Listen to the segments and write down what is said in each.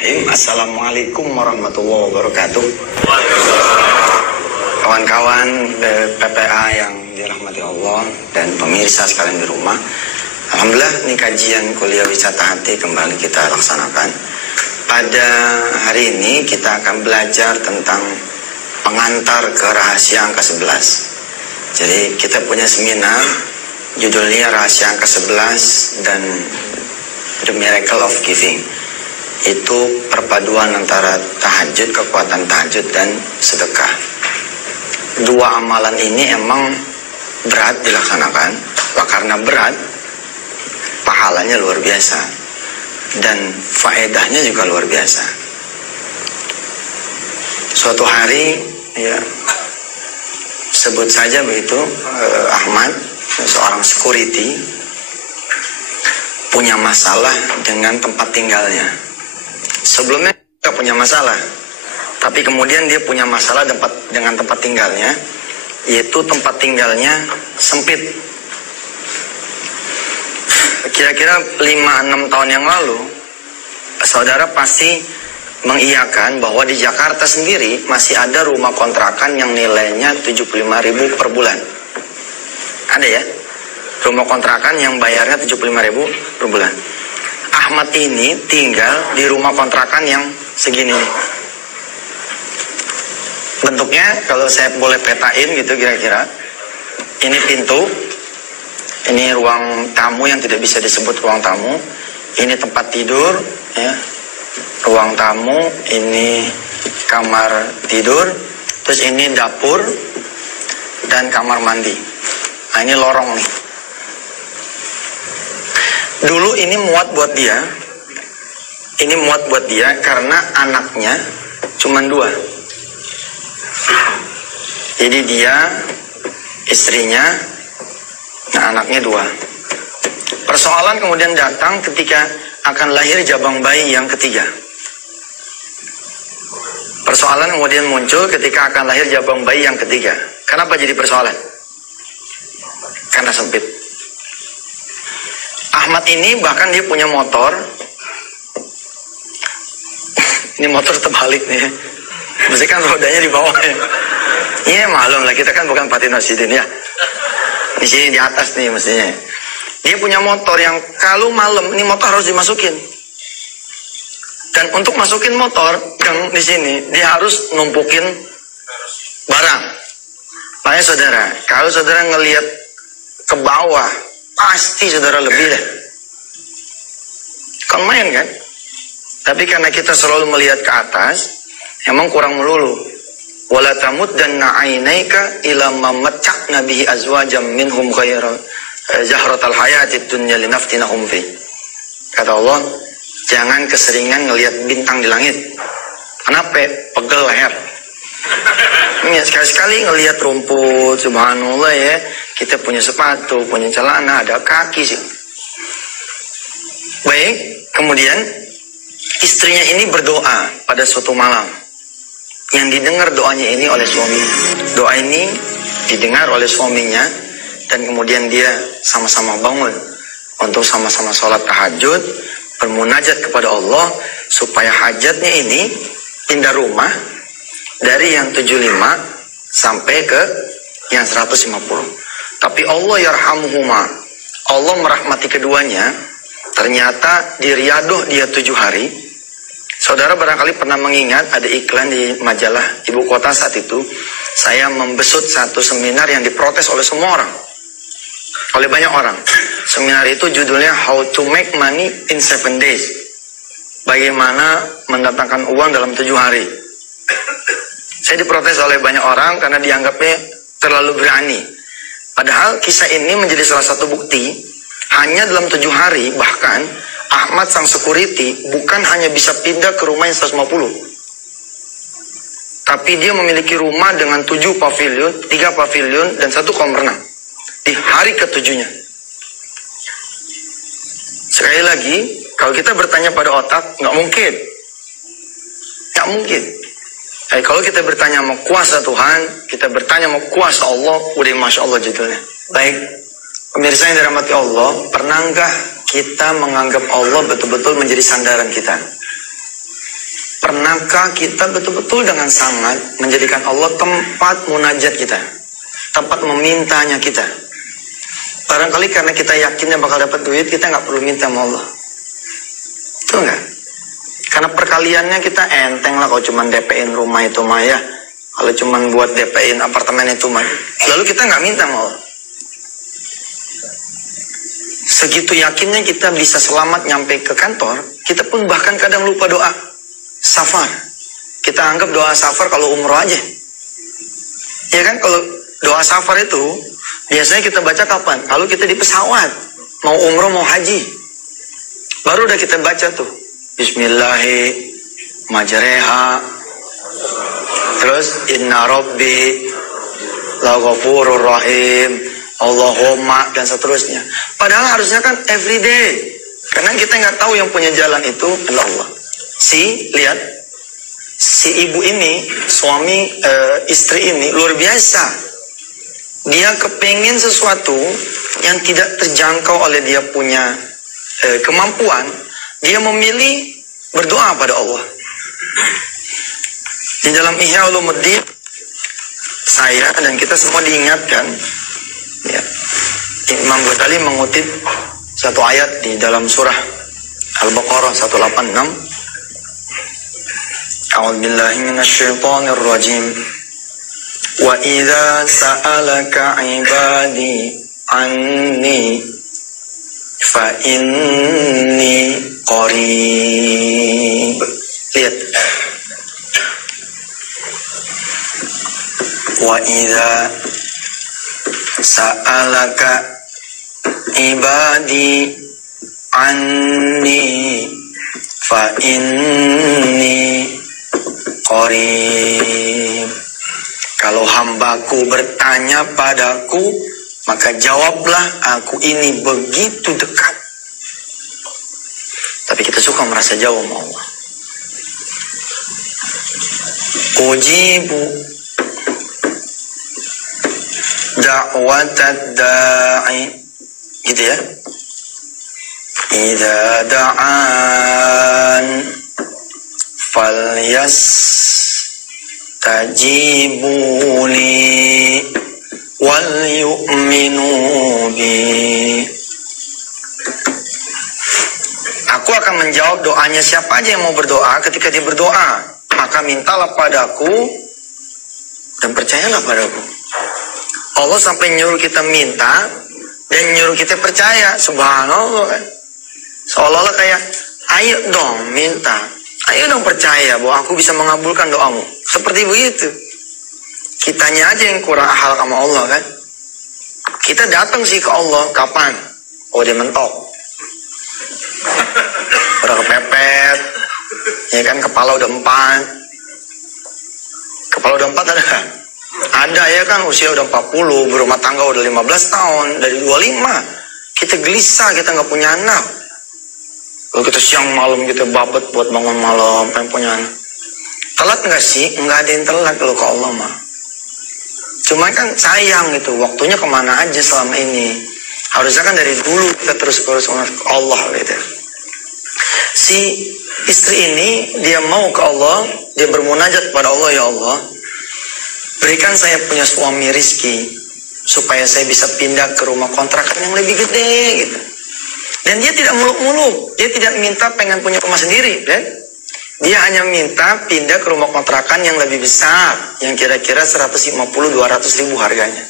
Assalamualaikum warahmatullahi wabarakatuh. Kawan-kawan PPA yang dirahmati Allah dan pemirsa sekalian di rumah, alhamdulillah ini kajian kuliah wisata hati kembali kita laksanakan. Pada hari ini kita akan belajar tentang pengantar ke rahasia angka 11. Jadi kita punya seminar judulnya rahasia angka 11 dan The Miracle of Giving. Itu perpaduan antara tahajud, kekuatan tahajud dan sedekah. Dua amalan ini emang berat dilaksanakan. Karena berat, pahalanya luar biasa dan faedahnya juga luar biasa. Suatu hari, ya, sebut saja begitu, Ahmad, seorang security, punya masalah dengan tempat tinggalnya. Sebelumnya nggak punya masalah, tapi kemudian dia punya masalah dengan tempat tinggalnya, yaitu tempat tinggalnya sempit. Kira-kira 5-6 tahun yang lalu, saudara pasti mengiyakan bahwa di Jakarta sendiri masih ada rumah kontrakan yang nilainya 75.000 per bulan. Ada ya? Rumah kontrakan yang bayarnya 75.000 per bulan. Ahmad ini tinggal di rumah kontrakan yang segini nih. Bentuknya kalau saya boleh petain gitu kira-kira, ini pintu, ini ruang tamu yang tidak bisa disebut ruang tamu, ini tempat tidur, ya, ruang tamu, ini kamar tidur, terus ini dapur dan kamar mandi. Nah ini lorong nih. Dulu ini muat buat dia. Ini muat buat dia karena anaknya cuma 2. Jadi dia, istrinya, nah anaknya 2. Persoalan kemudian datang ketika akan lahir jabang bayi yang ketiga. Persoalan kemudian muncul ketika akan lahir jabang bayi yang ketiga. Kenapa jadi persoalan? Karena sempit. Ahmad ini bahkan dia punya motor. Ini motor terbalik nih. Mesti kan rodanya di bawah ya. Iya maklum lah, kita kan bukan Patinosidin ya. Di sini di atas nih mestinya. Dia punya motor yang kalau malam ini motor harus dimasukin. Dan untuk masukin motor yang di sini dia harus numpukin barang. Makanya saudara, kalau saudara ngelihat ke bawah, pasti saudara lebih deh. Kan main kan? Tapi karena kita selalu melihat ke atas, emang kurang melulu. Wala tamuddanna 'ainaika ila ma matta'na bihi azwajam minhum khairan zahratal hayatid dunya linaftinahum fi. Kata Allah, jangan keseringan ngelihat bintang di langit. Kenapa? Pegel leher. Ya, sekali-sekali ngelihat rumput, subhanallah ya. Kita punya sepatu, punya celana, ada kaki sih. Baik, kemudian istrinya ini berdoa pada suatu malam. Yang didengar doanya ini oleh suami. Doa ini didengar oleh suaminya dan kemudian dia sama-sama bangun untuk sama-sama sholat tahajud, bermunajat kepada Allah supaya hajatnya ini pindah rumah dari yang 75 sampai ke yang 150. Tapi Allah yarhamuhuma, Allah merahmati keduanya. Ternyata di Riyadhah dia 7 hari. Saudara barangkali pernah mengingat ada iklan di majalah ibu kota saat itu. Saya membesut satu seminar yang diprotes oleh semua orang, oleh banyak orang. Seminar itu judulnya How to Make Money in 7 Days. Bagaimana mendatangkan uang dalam 7 hari. Saya diprotes oleh banyak orang karena dianggapnya terlalu berani. Padahal kisah ini menjadi salah satu bukti. Hanya dalam 7 hari, bahkan Ahmad sang security bukan hanya bisa pindah ke rumah yang 150. Tapi dia memiliki rumah dengan 7 pavilion, 3 pavilion, dan 1 kolam renang. Di hari ke-7-nya. Sekali lagi, kalau kita bertanya pada otak, nggak mungkin. Nggak mungkin. Kalau kita bertanya mau kuasa Tuhan, kita bertanya mau kuasa Allah, udah Masya Allah judulnya. Baik, pemirsa yang dirahmati Allah, pernahkah kita menganggap Allah betul-betul menjadi sandaran kita? manakah kita betul-betul dengan sangat menjadikan Allah tempat munajat kita, tempat memintanya kita. Barangkali karena kita yakinnya bakal dapat duit, kita nggak perlu minta sama Allah. Betul nggak? Karena perkaliannya kita enteng lah kalau cuma DP-in rumah itu mah ya. Kalau cuma buat DP-in apartemen itu mah. Lalu kita nggak minta sama Allah. Segitu yakinnya kita bisa selamat nyampe ke kantor, kita pun bahkan kadang lupa doa safar. Kita anggap doa safar kalau umroh aja. Ya kan, kalau doa safar itu biasanya kita baca kapan? Kalau kita di pesawat, mau umroh mau haji. Baru udah kita baca tuh. Bismillahi majreha. Terus inna rabbi laghafurur rahim. Allahumma dan seterusnya. Padahal harusnya kan everyday. Karena kita nggak tahu yang punya jalan itu adalah Allah. Lihat. Si ibu ini, suami istri ini luar biasa. Dia kepingin sesuatu yang tidak terjangkau oleh dia punya kemampuan. Dia memilih berdoa pada Allah. Di dalam Ihya Ulumuddin, saya dan kita semua diingatkan, ya, Imam Ghazali mengutip satu ayat di dalam surah Al-Baqarah 186. A'udzubillahi minasyaitonir rajim. Wa idza sa'alaka 'ibadi anni fa inni qarib. Lihat. Wa idza sa'alaka ibadi anni fa inni qarib. Kalau hambaku bertanya padaku, maka jawablah, aku ini begitu dekat. Tapi kita suka merasa jauh sama Allah. Ujibu da'watad da'i, gitu ya. Idza da'an falyastajibuli wal yu'minu bi. Aku akan menjawab doanya siapa aja yang mau berdoa. Ketika dia berdoa, maka mintalah padaku dan percayalah padaku. Allah sampai nyuruh kita minta dan nyuruh kita percaya. Subhanallah kan. Seolah-olah kayak, ayo dong minta, ayo dong percaya bahwa aku bisa mengabulkan doamu. Seperti begitu. Kitanya aja yang kurang ahal sama Allah kan. Kita datang sih ke Allah, kapan? Oh, dia mentok. Udah kepepet, ya kan, kepala udah 4. Kepala udah 4 ada kan? Ada ya kan, usia udah 40, berumah tangga udah 15 tahun, dari 25. Kita gelisah, kita nggak punya anak. Lalu kita siang malam kita babet buat bangun malam, pengen punya anak. Telat nggak sih? Nggak ada yang telat kalau ke Allah mah. Cuma kan sayang gitu, waktunya kemana aja selama ini. Harusnya kan dari dulu kita terus ke Allah gitu. Si istri ini, dia mau ke Allah, dia bermunajat kepada Allah, ya Allah, berikan saya punya suami rizki, supaya saya bisa pindah ke rumah kontrakan yang lebih gede gitu. Dan dia tidak muluk-muluk, dia tidak minta pengen punya rumah sendiri, kan? Dia hanya minta pindah ke rumah kontrakan yang lebih besar, yang kira-kira 150-200 ribu harganya.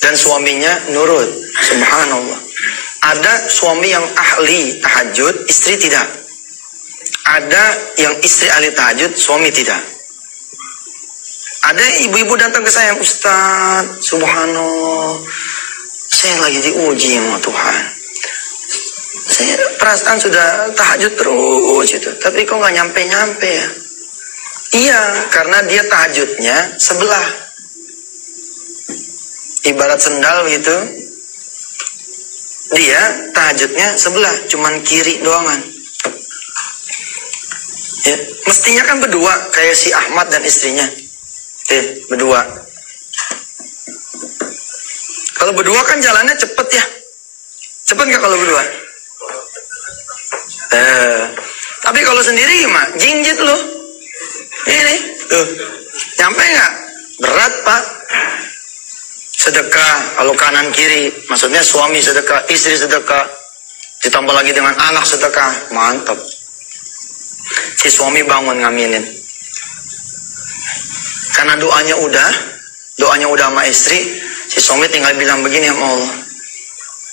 Dan suaminya nurut, subhanallah. Ada suami yang ahli tahajud, istri tidak. Ada yang istri ahli tahajud, suami tidak. Ada ibu-ibu datang ke saya, Ustaz, subhanallah, saya lagi diuji sama Tuhan. Saya perasaan sudah tahajud terus itu, tapi kok nggak nyampe-nyampe ya? Iya, karena dia tahajudnya sebelah. Ibarat sendal gitu. Dia tahajudnya sebelah, cuman kiri doangan. Ya, mestinya kan berdua kayak si Ahmad dan istrinya. Berdua. Kalau berdua kan jalannya cepet ya. Cepet nggak kalau berdua? Tapi kalau sendiri gimana? Jinjit loh. Ini, tuh, nyampe nggak? Berat Pak. Sedekah, kalau kanan kiri, maksudnya suami sedekah, istri sedekah, ditambah lagi dengan anak sedekah, mantap. Si suami bangun ngaminin. Karena doanya udah sama istri, si suami tinggal bilang begini sama Allah.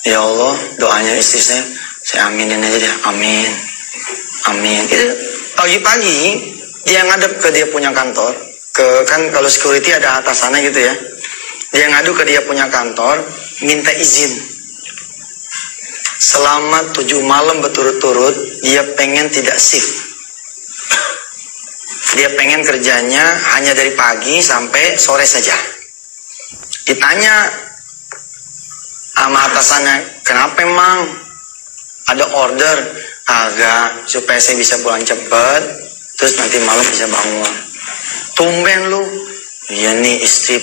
Ya Allah, doanya istri saya aminin aja deh, amin. Amin. Itu pagi-pagi dia ngadep ke dia punya kantor, kan kalau security ada atasannya gitu ya. Dia ngadu ke dia punya kantor, minta izin. Selama 7 malam berturut-turut, dia pengen tidak shift. Dia pengen kerjanya hanya dari pagi sampai sore saja. Ditanya sama atasannya, kenapa emang? Ada order? Agak, supaya saya bisa pulang cepat, terus nanti malam bisa bangun. Tumben lu. Iya nih, istri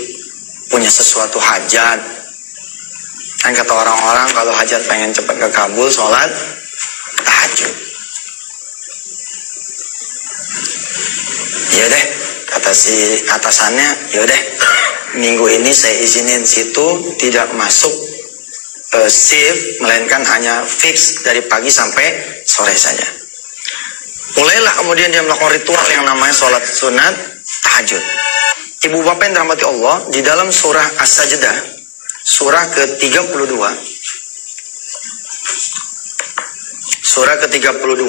punya sesuatu hajat. Kan kata orang-orang kalau hajat pengen cepat kekabul, sholat tahajud. Ya deh, kata si atasannya, ya deh, minggu ini saya izinin situ tidak masuk shift, melainkan hanya fix dari pagi sampai sore saja. Mulailah kemudian dia melakukan ritual yang namanya sholat sunat tahajud. Ibu bapak yang dirahmati Allah, di dalam surah As-Sajdah, surah ke-32, surah ke-32,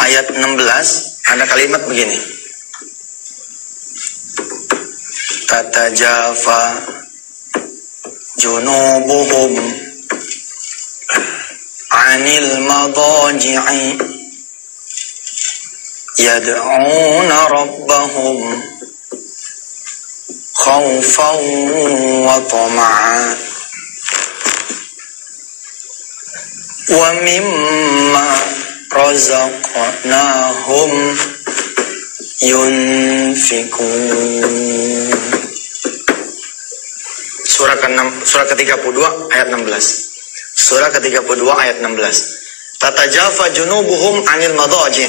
ayat 16, ada kalimat begini. Tatajafa junubuhum anil madaji'i yad'una rabbahum khawfan wa tama'a wa mimma razaqnahum yunfikun. Surah ke-32 ayat 16. Surah ke-32 ayat 16. Tatajafa junubuhum anil madaji.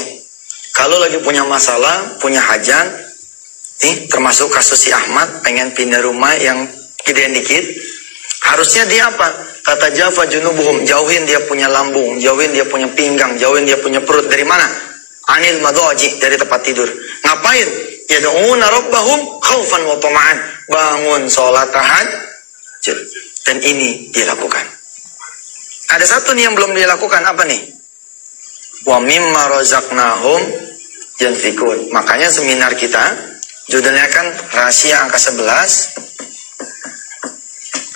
Kalau lagi punya masalah, punya hajat, termasuk kasus si Ahmad pengen pindah rumah yang gedean dikit, harusnya dia apa? Tatajafa junubuhum, jauhin dia punya lambung, jauhin dia punya pinggang, jauhin dia punya perut. Dari mana? Anil madaji, dari tempat tidur. Ngapain? Yad'una rabbahum khaufan wa tama'an. Bangun sholat tahajud. Dan ini dia lakukan. Ada satu nih yang belum dia lakukan, apa nih? Wa mimma razaqnahum yunfikun. Makanya seminar kita judulnya kan rahasia angka 11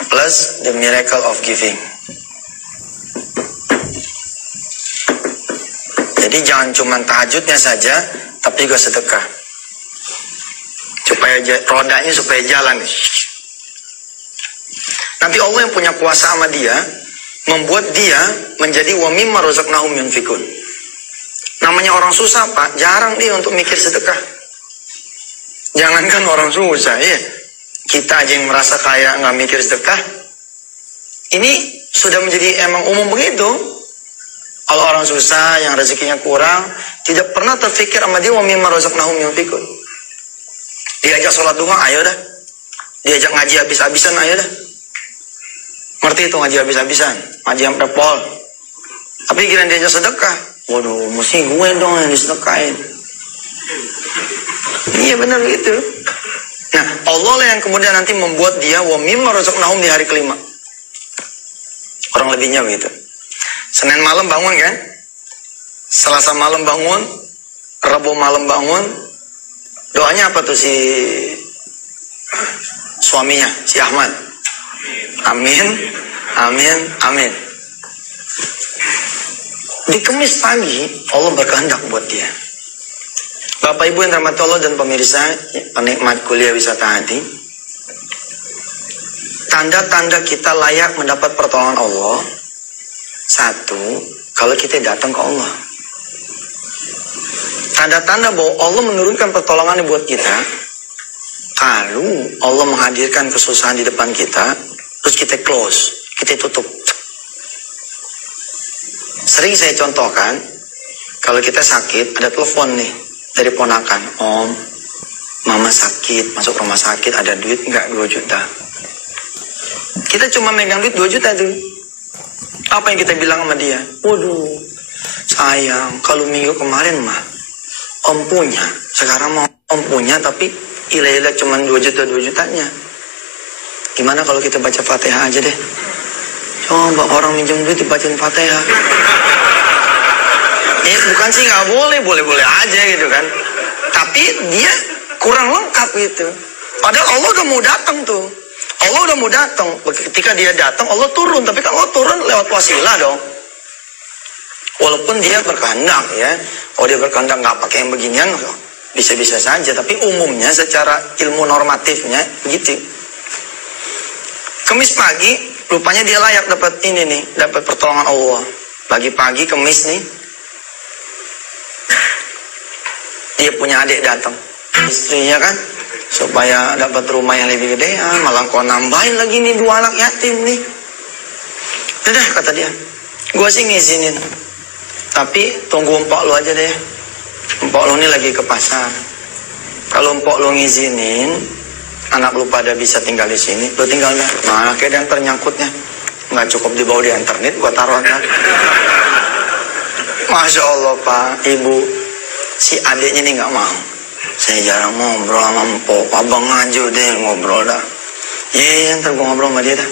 plus the miracle of giving. Jadi jangan cuma tahajudnya saja, tapi juga sedekah. Supaya rodanya supaya jalan. Nanti Allah yang punya kuasa sama dia, membuat dia menjadi wa mimma razaqnahum yunfikun. Namanya orang susah Pak, jarang dia untuk mikir sedekah. Jangankan orang susah ya, kita aja yang merasa kaya nggak mikir sedekah. Ini sudah menjadi emang umum begitu. Kalau orang susah yang rezekinya kurang, tidak pernah terfikir sama dia wa mimma razaqnahum yunfikun. Diajak sholat duha, ayo dah. Diajak ngaji habis-habisan, ayo dah. Ngerti itu ngaji habis-habisan, ngaji sampai pol. Tapi kira diajak sedekah, waduh, mesti gue dong yang disedekahin. Iya benar gitu. Nah, Allah lah yang kemudian nanti membuat dia wa mimma razaqnahum di hari kelima. Kurang lebihnya begitu. Senin malam bangun kan? Selasa malam bangun, Rabu malam bangun. Doanya apa tuh si suaminya, si Ahmad? Amin, amin, amin. Di Kamis pagi Allah berkehendak buat dia. Bapak Ibu yang dirahmati Allah dan pemirsa penikmat kuliah wisata hati, tanda-tanda kita layak mendapat pertolongan Allah. Satu, kalau kita datang ke Allah. Tanda-tanda bahwa Allah menurunkan pertolongannya buat kita, kalau Allah menghadirkan kesusahan di depan kita, terus kita close, kita tutup. Sering saya contohkan, Kalau kita sakit, ada telepon nih dari ponakan. Om, mama sakit, masuk rumah sakit, ada duit nggak 2 juta? Kita cuma megang duit 2 juta tuh. Apa yang kita bilang sama dia? Waduh, sayang, kalau minggu kemarin mah om punya, sekarang mau om punya tapi ilah-ilah cuma 2 juta 2 jutanya. Gimana kalau kita baca Fatihah aja deh? Coba orang minjem duit dibacain Fatihah. Bukan sih nggak boleh, boleh-boleh aja gitu kan. Tapi dia kurang lengkap gitu. Padahal Allah udah mau datang tuh. Allah udah mau datang. Ketika dia datang, Allah turun. Tapi kan Allah turun lewat wasilah dong. Walaupun dia berkehendak ya. Kalau dia berkehendak nggak pakai yang beginian, bisa-bisa saja. Tapi umumnya secara ilmu normatifnya begitu. Kemis pagi, rupanya dia layak dapat ini nih, dapat pertolongan Allah. Pagi-pagi Kemis nih, dia punya adik datang, istrinya kan, supaya dapat rumah yang lebih gedean, malah kau nambahin lagi nih 2 anak yatim nih. Udah kata dia, gua sih ngizinin, tapi tunggu empok lu aja deh. Empok lu nih lagi ke pasar. Kalau empok lu ngizinin, anak lu pada bisa tinggal di sini, lu tinggal dah. Nah, kayak yang ternyangkutnya nggak cukup dibawa di internet, gua taruh dah. Masya Allah Pak, Ibu, si adiknya ini nggak mau. Saya jarang ngobrol sama empok, abang aja deh ngobrol dah. Iya, ntar gua ngobrol sama dia dah.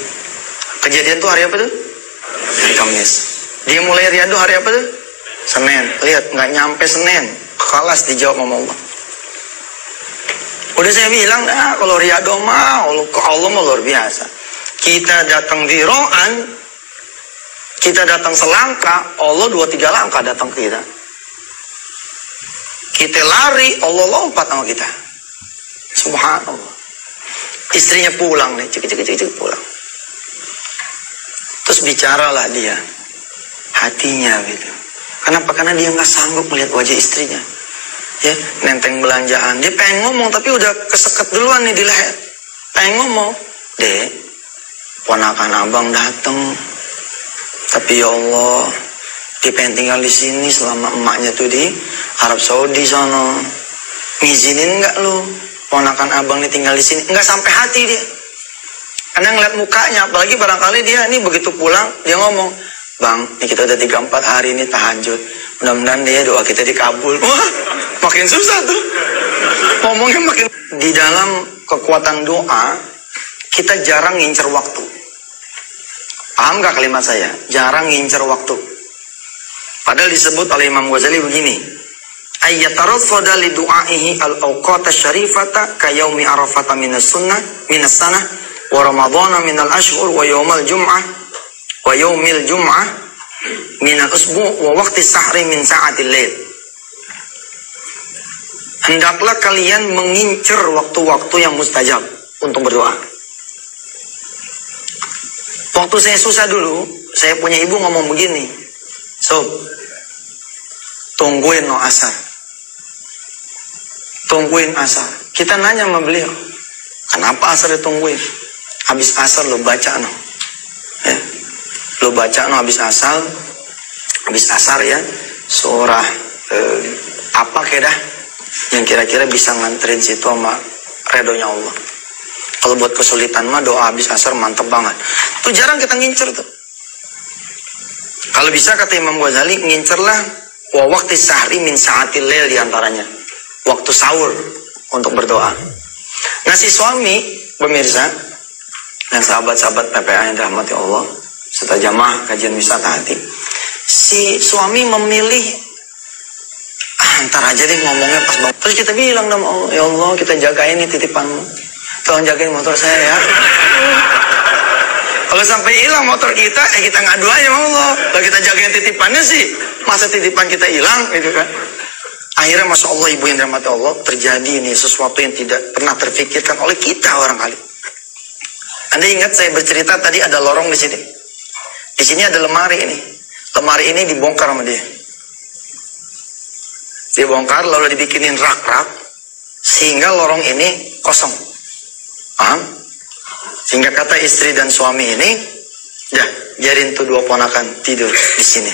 Kejadian tuh hari apa tuh? Hari Kamis. Dia mulai riado hari apa tuh? Senin. Lihat, nggak nyampe Senin, kelas dijawab sama Allah. Udah saya bilang dah, kalau riado mah Allah mah luar biasa. Kita datang di ro'an, kita datang selangkah, Allah 2-3 langkah datang ke kita. Kita lari, Allah lompat sama kita. Subhanallah. Istrinya pulang nih, cek pulang. Terus bicaralah dia, hatinya gitu. Kenapa? Karena dia nggak sanggup melihat wajah istrinya. Ya, nenteng belanjaan. Dia pengen ngomong tapi udah keseket duluan nih di leher. Pengen ngomong, Dek, ponakan abang dateng. Tapi ya Allah, dia pengen tinggal di sini selama emaknya tuh di Arab Saudi sono. Ngizinin nggak lu ponakan abang nih tinggal di sini? Nggak sampai hati dia. Karena ngeliat mukanya, apalagi barangkali dia ini begitu pulang dia ngomong, Bang, ini kita udah 3-4 hari ini tahajud. Mudah-mudahan dia doa kita dikabul. Wah, makin susah tuh. Ngomongnya makin. Di dalam kekuatan doa, kita jarang ngincer waktu. Paham gak kalimat saya? Jarang ngincer waktu. Padahal disebut oleh Imam Ghazali begini. Ayyatarafada li du'aihi al-awqata syarifata ka yaumi arafata minas sunnah minas sanah wa ramadhana minal ashhur wa yaumal jum'ah wa yaumil jum'ah minal usbu' wa waqti sahri min sa'atil lail. Hendaklah kalian mengincar waktu-waktu yang mustajab untuk berdoa. Waktu saya susah dulu, saya punya ibu ngomong begini, Sob, tungguin no asar. Tungguin asar. Kita nanya sama beliau, kenapa asar ditungguin? Habis asar lo baca no. Ya. Lo baca no habis asar ya, surah apa kedah yang kira-kira bisa nganterin situ sama redonya Allah. Kalau buat kesulitan mah doa habis asar mantep banget. Itu jarang kita ngincer tuh. Kalau bisa kata Imam Ghazali, ngincerlah wa waqti sahri min sa'atil lail diantaranya. Waktu sahur untuk berdoa. Nah si suami, pemirsa, dan sahabat-sahabat PPA yang dirahmati Allah, serta jamaah kajian wisata hati, si suami memilih, ntar aja deh ngomongnya pas banget. Terus kita bilang sama Allah, ya Allah kita jagain nih titipanmu. Tolong jagain motor saya ya. Kalau sampai hilang motor kita, kita ngadu aja sama Allah. Kalau kita jagain titipannya sih, masa titipan kita hilang gitu kan. Akhirnya Masya Allah ibu yang dirahmati Allah, terjadi nih sesuatu yang tidak pernah terfikirkan oleh kita barangkali. Anda ingat saya bercerita tadi ada lorong di sini. Di sini ada lemari ini. Lemari ini dibongkar sama dia. Dibongkar lalu dibikinin rak-rak sehingga lorong ini kosong. Paham? Sehingga kata istri dan suami ini, dah biarin tuh 2 ponakan tidur di sini.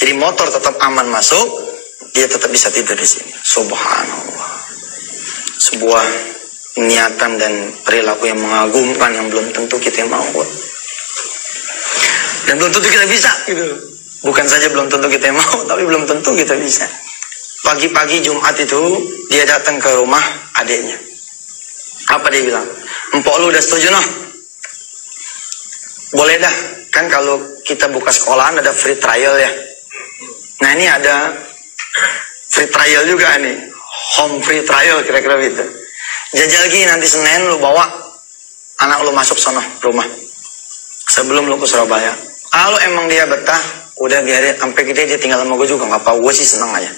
Jadi motor tetap aman masuk, dia tetap bisa tidur di sini. Subhanallah. Sebuah niatan dan perilaku yang mengagumkan yang belum tentu kita mau. Dan belum tentu kita bisa gitu. Bukan saja belum tentu kita mau, tapi belum tentu kita bisa. Pagi-pagi Jumat itu dia datang ke rumah adiknya. Apa dia bilang? Empok lu udah setuju noh? Boleh dah. Kan kalau kita buka sekolahan ada free trial ya. Nah ini ada free trial juga nih. Home free trial kira-kira gitu. Jajal lagi nanti Senin lu bawa anak lu masuk sono rumah. Sebelum lu ke Surabaya. Kalau emang dia betah, udah biarin sampai gede dia tinggal sama gue juga nggak apa-apa. Gue sih seneng aja.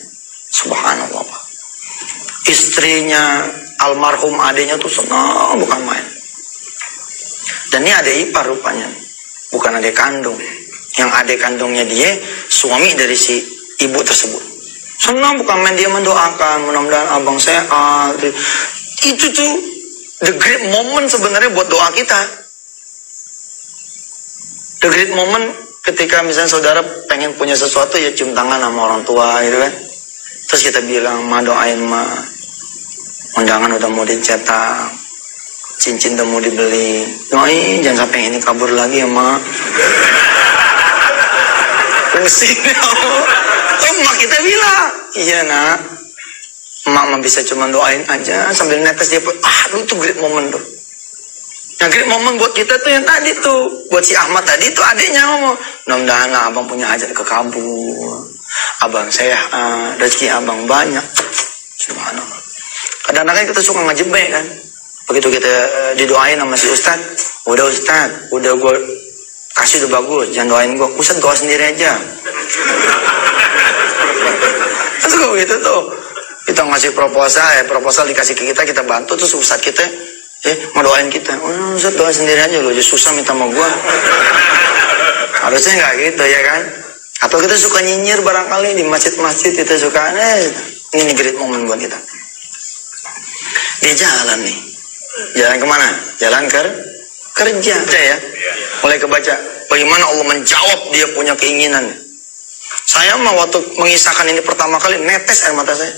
Subhanallah. Istrinya almarhum adiknya tuh senang bukan main. Dan ini adik ipar rupanya, bukan adik kandung. Yang adik kandungnya dia suami dari si ibu tersebut. Senang bukan main, dia mendoakan mudah-mudahan abang sehat. Itu tuh the great moment sebenarnya buat doa kita. The great moment ketika misalnya saudara pengen punya sesuatu ya cium tangan sama orang tua gitu kan. Terus kita bilang, ma doain ma, undangan udah mau dicetak, cincin udah mau dibeli, doain jangan sampai ini kabur lagi ya ma. Pusing ya. Oh mak kita bilang, iya nak, mak bisa cuma doain aja sambil netes dia. Lu tuh great moment tuh. Nah great moment buat kita tuh yang tadi tuh, buat si Ahmad tadi tuh adiknya ngomong, mudah-mudahan abang punya hajat kekabul, abang sehat, rezeki abang banyak. Subhanallah. Kadang-kadang kita suka ngejebak kan. Begitu kita didoain sama si Ustad, udah Ustad, udah gue kasih udah bagus, jangan doain gue, Ustad doa sendiri aja. Terus kok gitu tuh, kita ngasih proposal dikasih ke kita bantu, terus Ustad kita mau doain kita, Ustad doa sendiri aja loh, susah minta sama gue. Harusnya nggak gitu ya kan? Atau kita suka nyinyir barangkali di masjid-masjid, kita suka ini great moment buat kita. Dia jalan nih, jalan kemana? Jalan kerja ya. Mulai kebaca bagaimana Allah menjawab dia punya keinginan. Saya mah waktu mengisahkan ini pertama kali netes air mata saya.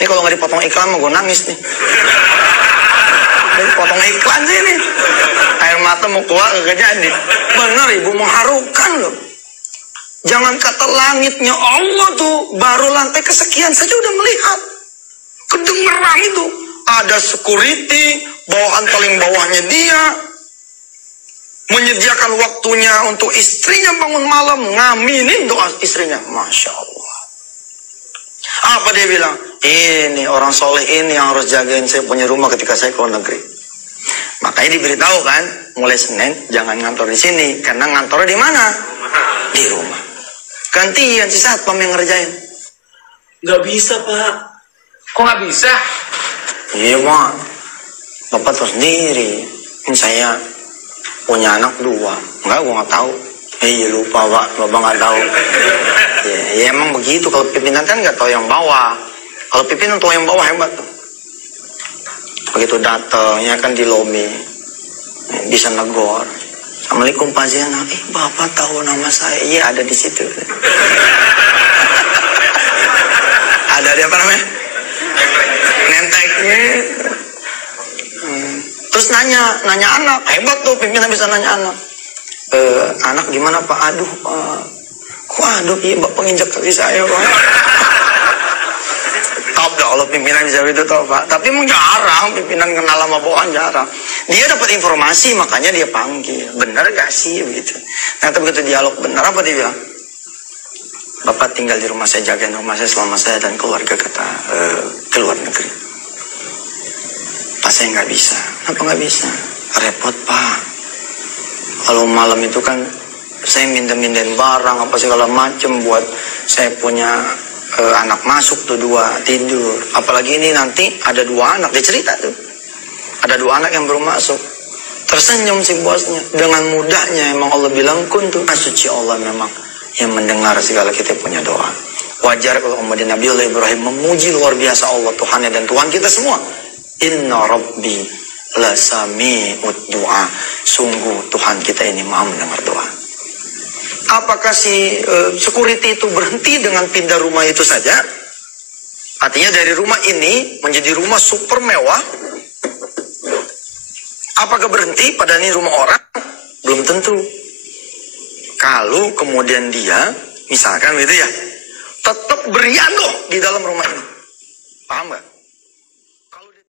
Ini kalau nggak dipotong iklan mah gue nangis nih. Potong iklan sih nih, air mata mau keluar gak jadi. Bener ibu, mengharukan loh. Jangan kata langitnya Allah tuh, baru lantai kesekian saja udah melihat. Kedengeran itu, ada security, bawahan paling bawahnya dia, menyediakan waktunya untuk istrinya bangun malam, ngaminin doa istrinya. Masya Allah. Apa dia bilang? Ini orang soleh ini yang harus jagain saya punya rumah ketika saya ke luar negeri. Makanya diberitahu kan, mulai Senin jangan ngantor di sini, karena ngantor di mana? Di rumah. Gantian si satpam yang ngerjain. Nggak bisa pak. Kok nggak bisa? Iya pak, bapak tahu sendiri. Ini saya punya anak 2. Enggak, gua nggak tahu. Iya lupa pak, bapak nggak tahu. Ya emang begitu, kalau pimpinan kan nggak tahu yang bawah. Kalau pimpinan tahu yang bawah hebat tuh. Begitu datang, ya kan di lobi, bisa negor. Assalamualaikum Pak Zainal. Bapak tahu nama saya? Iya ada di situ. Ada apa namanya? Nenteknya. Terus nanya anak, hebat tuh pimpinan bisa nanya anak. Anak gimana Pak? Aduh, kok aduh iya Bapak nginjak kaki saya Pak. Top dah kalau pimpinan bisa begitu tau Pak. Tapi emang jarang pimpinan kenal sama bawahan, jarang. Dia dapat informasi makanya dia panggil. Bener gak sih begitu? Nah tapi begitu dialog bener, apa dia bilang? Bapak tinggal di rumah saya, jagain rumah saya selama saya dan keluarga ke luar negeri. Pak saya nggak bisa. Kenapa nggak bisa? Repot Pak. Kalau malam itu kan saya mindahin barang apa segala macem buat saya punya anak masuk tuh 2 tidur. Apalagi ini nanti ada 2 anak, dia cerita tuh. Ada 2 anak yang baru masuk. Tersenyum si bosnya. Dengan mudahnya emang Allah bilang kun tuh. Suci Allah memang yang mendengar segala kita punya doa. Wajar kalau umat Nabi Ibrahim memuji luar biasa Allah Tuhannya dan Tuhan kita semua. Inna Rabbi la sami'ud du'a. Sungguh Tuhan kita ini maha mendengar doa. Apakah si security itu berhenti dengan pindah rumah itu saja? Artinya dari rumah ini menjadi rumah super mewah. Apakah berhenti pada ini rumah orang? Belum tentu. Kalau kemudian dia, misalkan gitu ya, tetap beriadoh di dalam rumah ini. Paham nggak?